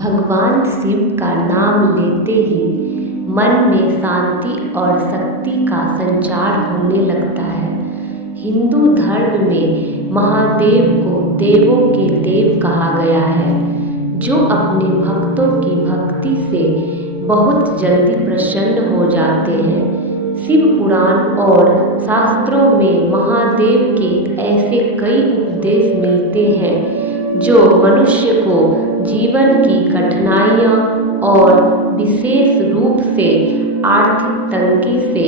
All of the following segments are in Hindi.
भगवान शिव का नाम लेते ही मन में शांति और शक्ति का संचार होने लगता है। हिंदू धर्म में महादेव को देवों के देव कहा गया है, जो अपने भक्तों की भक्ति से बहुत जल्दी प्रसन्न हो जाते हैं। शिव पुराण और शास्त्रों में महादेव के ऐसे कई उपदेश मिलते हैं जो मनुष्य को जीवन की कठिनाइयाँ और विशेष रूप से आर्थिक तंगी से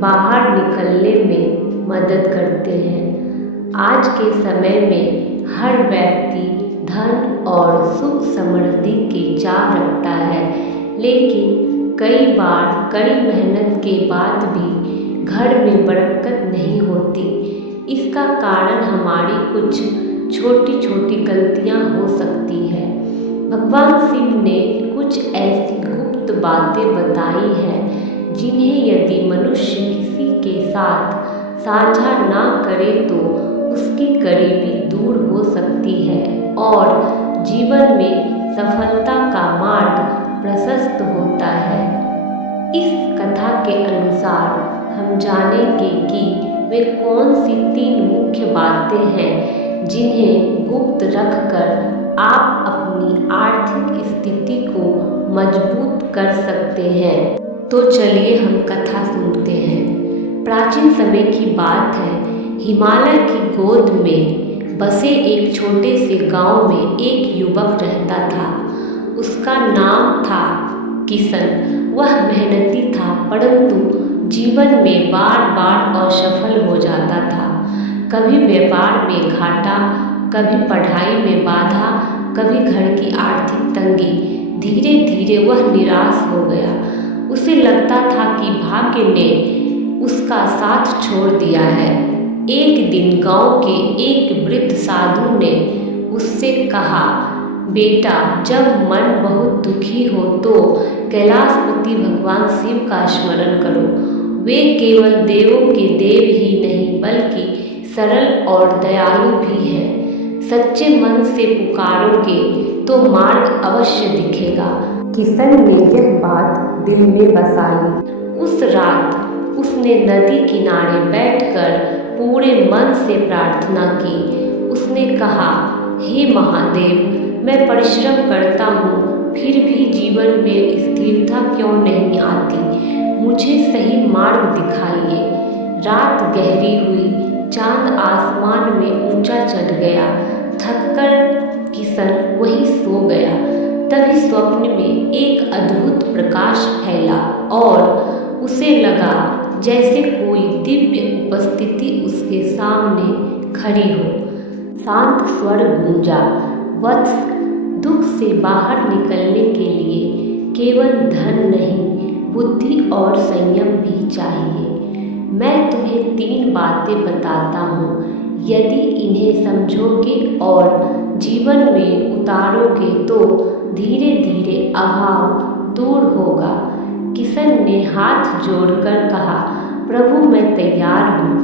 बाहर निकलने में मदद करते हैं। आज के समय में हर व्यक्ति धन और सुख समृद्धि की चाह रखता है, लेकिन कई बार कड़ी मेहनत के बाद भी घर में बरकत नहीं होती। इसका कारण हमारी कुछ छोटी छोटी गलतियां हो सकती है। भगवान शिव ने कुछ ऐसी गुप्त बातें बताई हैं जिन्हें यदि मनुष्य किसी के साथ साझा ना करे तो उसकी गरीबी दूर हो सकती है और जीवन में सफलता का मार्ग प्रशस्त होता है। इस कथा के अनुसार हम जानेंगे कि वे कौन सी 3 मुख्य बातें हैं जिन्हें गुप्त रखकर आप अपनी आर्थिक स्थिति को मजबूत कर सकते हैं। तो चलिए हम कथा सुनते हैं। प्राचीन समय की बात है। हिमालय की गोद में बसे एक छोटे से गांव में एक युवक रहता था। उसका नाम था किशन। वह मेहनती था, परंतु जीवन में बार बार असफल हो जाता था। कभी व्यापार में घाटा, कभी पढ़ाई में बाधा, कभी घर की आर्थिक तंगी। धीरे धीरे वह निराश हो गया। उसे लगता था कि भाग्य ने उसका साथ छोड़ दिया है। एक दिन गांव के एक वृद्ध साधु ने उससे कहा, बेटा, जब मन बहुत दुखी हो तो कैलाशपति भगवान शिव का स्मरण करो। वे केवल देवों के देव ही नहीं बल्कि सरल और दयालु भी हैं। सच्चे मन से पुकारोगे तो मार्ग अवश्य दिखेगा। किशन ने यह बात दिल में बसा ली। उस रात उसने नदी किनारे बैठकर पूरे मन से प्रार्थना की। उसने कहा, हे महादेव, मैं परिश्रम करता हूँ, फिर भी जीवन में स्थिरता क्यों नहीं आती? मुझे सही मार्ग दिखाइए। रात गहरी हुई, चांद आसमान में ऊंचा चढ़ गया। थककर किशन वहीं सो गया। तभी स्वप्न में एक अद्भुत प्रकाश फैला और उसे लगा जैसे कोई दिव्य उपस्थिति उसके सामने खड़ी हो। शांत स्वर गूंजा, वत्स, दुख से बाहर निकलने के लिए केवल धन नहीं, बुद्धि और संयम भी चाहिए। मैं तुम्हें 3 बातें बताता हूँ। यदि इन्हें समझोगे और जीवन में उतारोगे तो धीरे धीरे अभाव दूर होगा। किशन ने हाथ जोड़कर कहा, प्रभु, मैं तैयार हूँ।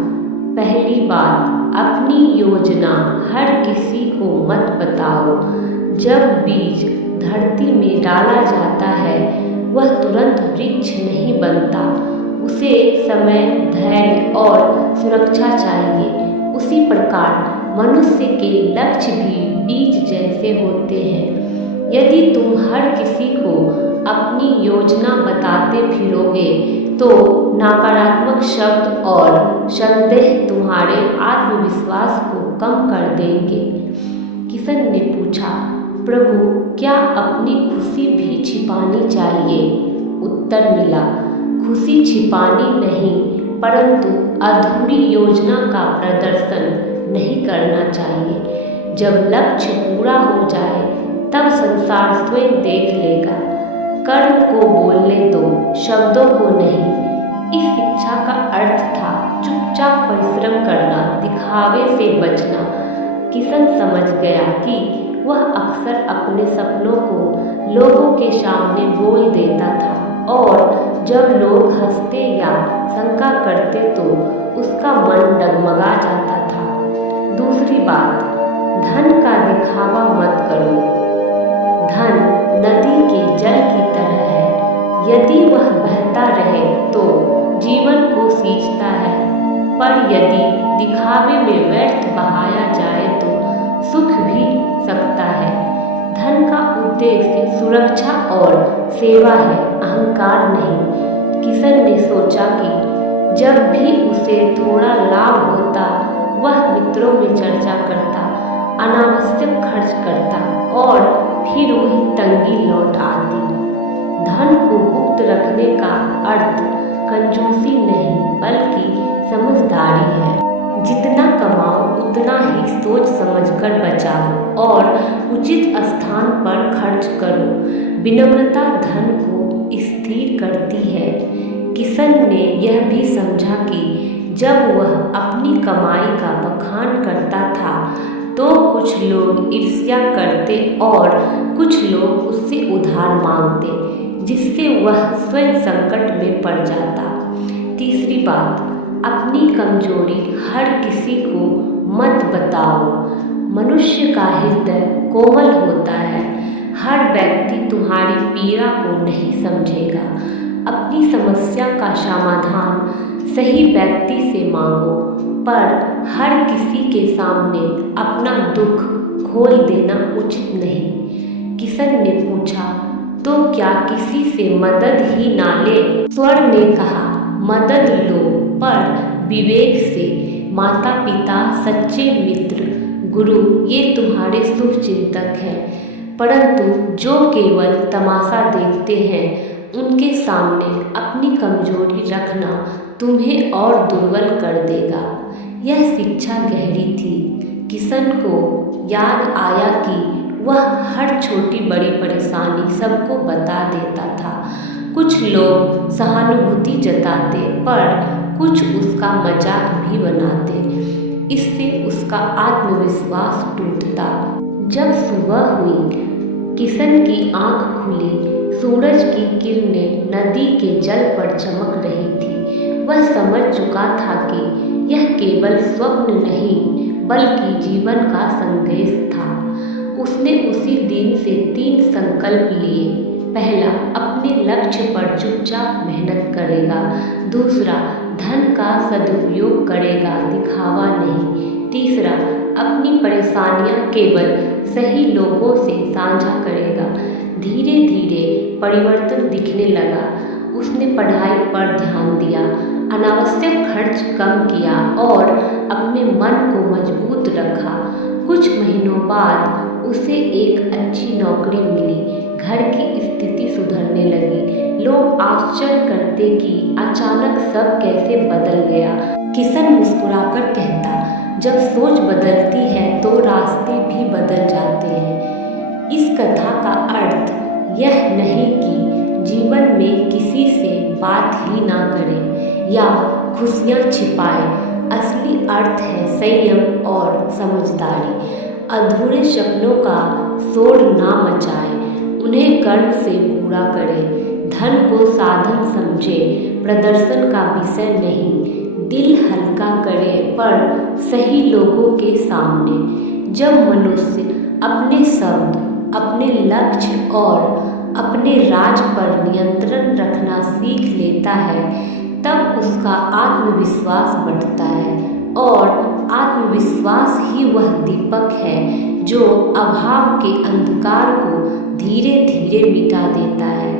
पहली बात, अपनी योजना हर किसी को मत बताओ। जब बीज धरती में डाला जाता है वह तुरंत वृक्ष नहीं बनता। उसे समय, धैर्य और सुरक्षा चाहिए। उसी प्रकार मनुष्य के लक्ष्य भी बीज जैसे होते हैं। यदि तुम हर किसी को अपनी योजना बताते फिरोगे तो नकारात्मक शब्द और संदेह तुम्हारे आत्मविश्वास को कम कर देंगे। किशन ने पूछा, प्रभु, क्या अपनी खुशी भी छिपानी चाहिए? उत्तर मिला, खुशी छिपानी नहीं, परंतु अधूरी योजना का प्रदर्शन नहीं करना चाहिए। जब लक्ष्य पूरा हो जाए तब संसार स्वयं देख लेगा। कर्म को बोलने दो, शब्दों को नहीं। इस शिक्षा का अर्थ था चुपचाप परिश्रम करना, दिखावे से बचना। किशन समझ गया कि वह अक्सर अपने सपनों को लोगों के सामने बोल देता था और जब लोग हंसते या शंका करते तो उसका मन डगमगा जाता था। दूसरी बात, धन का दिखावा मत करो। धन यदि वह बहता रहे तो जीवन को सींचता है, पर यदि दिखावे में व्यर्थ बहाया जाए तो सूख भी सकता है। धन का उद्देश्य सुरक्षा और सेवा है, अहंकार नहीं। किशन ने सोचा कि जब भी उसे थोड़ा लाभ होता वह मित्रों में चर्चा करता, अनावश्यक खर्च करता और फिर वही तंगी लौट आती। धन को गुप्त रखने का अर्थ कंजूसी नहीं बल्कि समझदारी है। जितना कमाओ उतना ही सोच समझकर बचाओ और उचित स्थान पर खर्च करो। विनम्रता धन को स्थिर करती है। किशन ने यह भी समझा कि जब वह अपनी कमाई का बखान करता था तो कुछ लोग ईर्ष्या करते और कुछ लोग उससे उधार मांगते, जिससे वह स्वयं संकट में पड़ जाता। तीसरी बात, अपनी कमजोरी हर किसी को मत बताओ। मनुष्य का हृदय कोमल होता है। हर व्यक्ति तुम्हारी पीड़ा को नहीं समझेगा। अपनी समस्या का समाधान सही व्यक्ति से मांगो, पर हर किसी के सामने अपना दुख खोल देना उचित नहीं। किशन ने पूछा, तो क्या किसी से मदद ही ना ले? स्वर ने कहा, मदद लो, पर विवेक से। माता पिता, सच्चे मित्र, गुरु ये तुम्हारे शुभ चिंतक हैं, परंतु जो केवल तमाशा देखते हैं उनके सामने अपनी कमजोरी रखना तुम्हें और दुर्बल कर देगा। यह शिक्षा गहरी थी। किशन को याद आया कि वह हर छोटी बड़ी परेशानी सबको बता देता था। कुछ लोग सहानुभूति जताते पर कुछ उसका मजाक भी बनाते। इससे उसका आत्मविश्वास टूटता। जब सुबह हुई, किशन की आंख खुली। सूरज की किरणें नदी के जल पर चमक रही थी। वह समझ चुका था कि यह केवल स्वप्न नहीं बल्कि जीवन का संदेश था। उसने उसी दिन से 3 संकल्प लिए। पहला, अपने लक्ष्य पर चुपचाप मेहनत करेगा। दूसरा, धन का सदुपयोग करेगा, दिखावा नहीं। तीसरा, अपनी परेशानियां केवल सही लोगों से साझा करेगा। धीरे धीरे परिवर्तन दिखने लगा। उसने पढ़ाई पर ध्यान दिया, अनावश्यक खर्च कम किया और अपने मन को मजबूत रखा। कुछ महीनों बाद उसे एक अच्छी नौकरी मिली। घर की स्थिति सुधरने लगी। लोग आश्चर्य करते कि अचानक सब कैसे बदल गया। किशन मुस्कुराकर कहता, जब सोच बदलती है तो रास्ते भी बदल जाते हैं। इस कथा का अर्थ यह नहीं कि जीवन में किसी से बात ही ना करें या खुशियाँ छिपाए। असली अर्थ है संयम और समझदारी। अधूरे सपनों का शोर ना मचाए, उन्हें कर्म से पूरा करें। धन को साधन समझे, प्रदर्शन का विषय नहीं। दिल हल्का करे पर सही लोगों के सामने। जब मनुष्य अपने शब्द, अपने लक्ष्य और अपने राज पर नियंत्रण रखना सीख लेता है तब उसका आत्मविश्वास बढ़ता है और आत्मविश्वास ही वह दीपक है जो अभाव के अंधकार को धीरे धीरे मिटा देता है।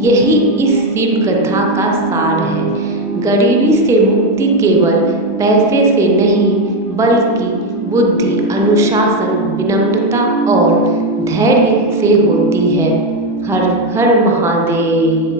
यही इस शिव कथा का सार है। गरीबी से मुक्ति केवल पैसे से नहीं बल्कि बुद्धि, अनुशासन, विनम्रता और धैर्य से होती है। हर हर महादेव।